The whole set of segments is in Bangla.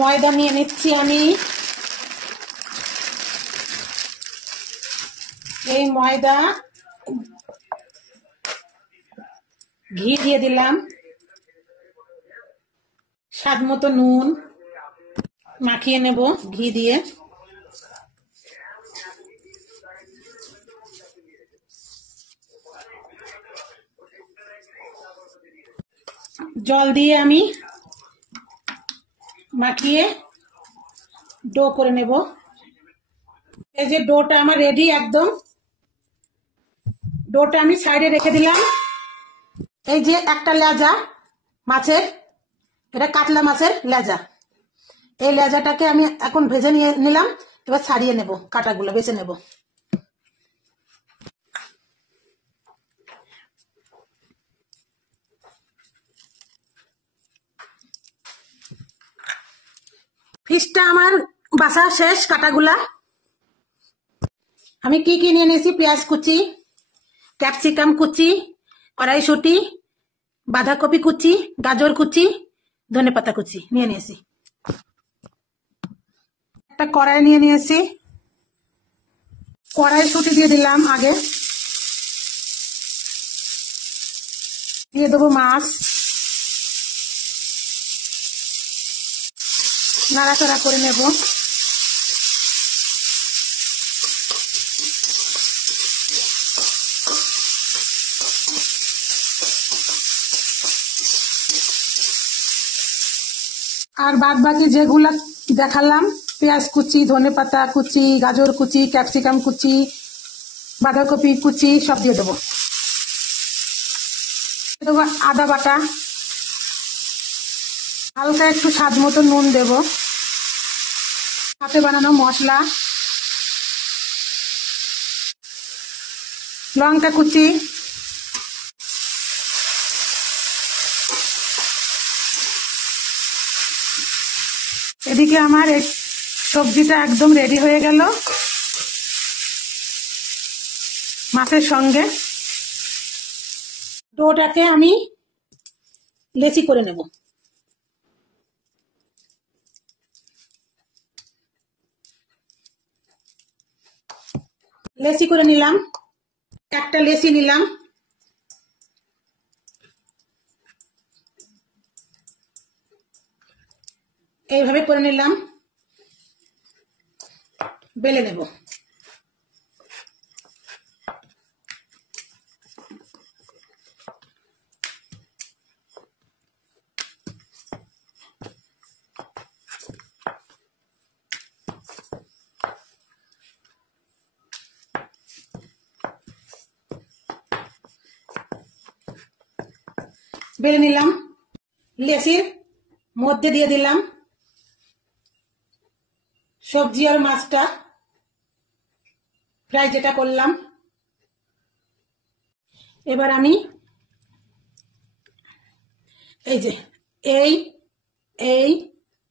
ময়দা নিয়ে নিচ্ছি আমি। এই ময়দা ঘি দিয়ে দিলাম, স্বাদ মতো নুন মাখিয়ে নেব ঘি দিয়ে। জল দিয়ে আমি মাখিয়ে ডো করে নেব। এই যে ডোটা আমার রেডি একদম। ডোটা আমি সাইডে রেখে দিলাম। এই যে একটা লেজা মাছের, এটা কাতলা মাছের লেজা। এই লেজাটাকে আমি এখন ভেজে নিয়ে নিলাম। এবার ছাড়িয়ে নেব, কাটাগুলো বেছে নেব। ফিশটা আমার বাসা শেষ। কাটাগুলা আমি কি কি নিয়ে নিয়েছি, পেঁয়াজ কুচি, ক্যাপসিকাম কুচি, কড়াইশুঁটি, বাঁধাকপি কুচি, গাজর কুচি, ধনেপাতা কুচি নিয়ে নিয়েছি। একটা কড়াই নিয়ে নিয়েছি। কড়াইশুঁটি দিয়ে দিলাম আগে, দিয়ে দেবো মাছ, নাড়াচাড়া করে নেব। আর বাদ বাকি যেগুলা দেখালাম, পেঁয়াজ কুচি, ধনেপাতা কুচি, গাজর কুচি, ক্যাপসিকাম কুচি, বাঁধাকপি কুচি সব দিয়ে দেবো। দেবো আদা বাটা, হালকা একটু স্বাদ মতো নুন দেব, হাতে বানানো মশলা, লঙ্কা কুচি, এদিকে আমার এই সবজিটা একদম রেডি হয়ে গেল মাছের সঙ্গে। ডোটাকে আমি লেচি করে নেব। লেচি করে নিলাম, একটা লেচি নিলাম। এইভাবে করে নিলাম, বেলে নেব। বেলে নিলাম, লেচির মধ্যে দিয়ে দিলাম সবজি আর মাছটা ফ্রাই যেটা করলাম। এবার আমি এই যে এই এই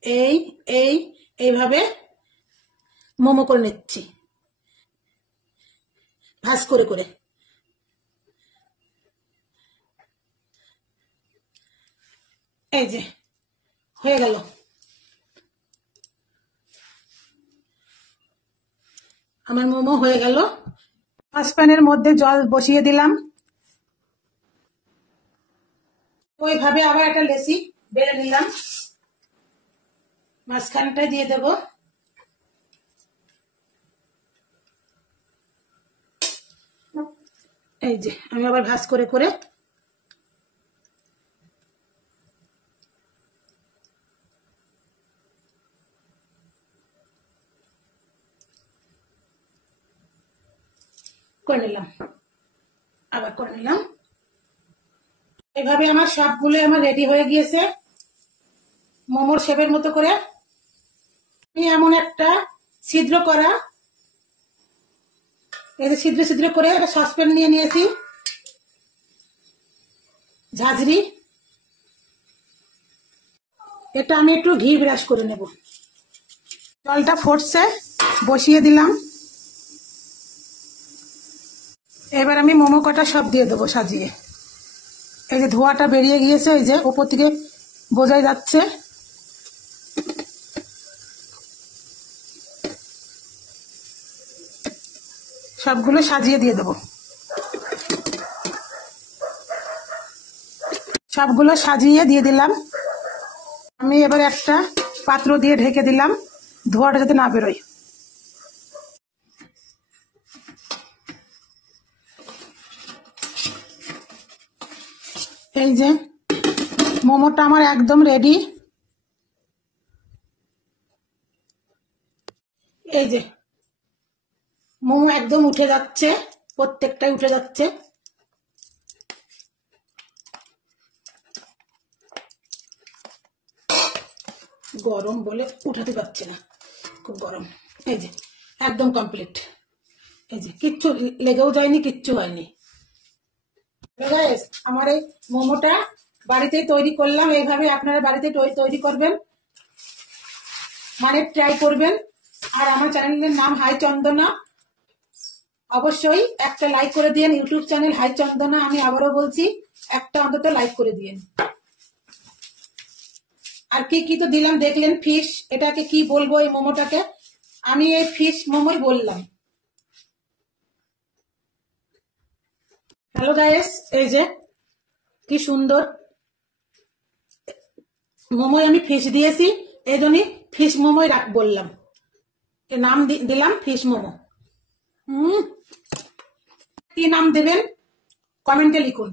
এই এই এইভাবে মোমো করে নিচ্ছি, ভাজ করে করে। এই যে হয়ে গেল। আমার মোমো হয়ে গেল। সসপ্যানের মধ্যে জল বসিয়ে দিলাম। ওইভাবে আবার একটা লেচি বেলে নিলাম, মাঝখানটা দিয়ে দেব। এই যে আমি আবার ভাজ করে করে করে নিলাম, আবার করে নিলাম। এভাবে আমার সবগুলো আমার রেডি হয়ে গিয়েছে মোমোর শেপের মতো করে। আমি এমন একটা ছিদ্র করা, এই যে ছিদ্র ছিদ্র করে একটা সসপ্যান নিয়ে নিয়েছি, ঝাঁঝরি। এটা আমি একটু ঘি ব্রাশ করে নেব। জলটা ফুটছে, বসিয়ে দিলাম। এবার আমি মোমো কটা সব দিয়ে দেবো সাজিয়ে। এই যে ধোঁয়াটা বেরিয়ে গিয়েছে, এই যে উপর থেকে বোঝাই যাচ্ছে। সবগুলো সাজিয়ে দিয়ে দেবো। সবগুলো সাজিয়ে দিয়ে দিলাম। আমি এবার একটা পাত্র দিয়ে ঢেকে দিলাম, ধোঁয়াটা যাতে না বেরোয়। এই যে মোমোটা আমার একদম রেডি। এই যে মোমো একদম উঠে যাচ্ছে, প্রত্যেকটাই উঠে যাচ্ছে। গরম বলে উঠাতে পারছে না, খুব গরম। এই যে একদম কমপ্লিট। এই যে কিচ্ছু লেগেও যায়নি, কিচ্ছু হয়নি। আমার এই মোমোটা বাড়িতে তৈরি করলাম। এইভাবে আপনারা বাড়িতে তৈরি করবেন, মানে ট্রাই করবেন। আর আমার চ্যানেলের নাম হাই চন্দনা। অবশ্যই একটা লাইক করে দিয়েন। ইউটিউব চ্যানেল হাই চন্দনা, আমি আবারও বলছি একটা অন্তত লাইক করে দিয়েন। আর কি কি তো দিলাম দেখলেন। ফিশ, এটাকে কি বলবো এই মোমোটাকে, আমি এই ফিশ মোমোই বললাম। হ্যালো গাইস, এই যে কি সুন্দর মোমোই আমি ফিশ দিয়েছি, এই জন্যই ফিশ মোমোই বললাম, এর নাম দিলাম ফিশ মোমো। কি নাম দেবেন কমেন্টে লিখুন।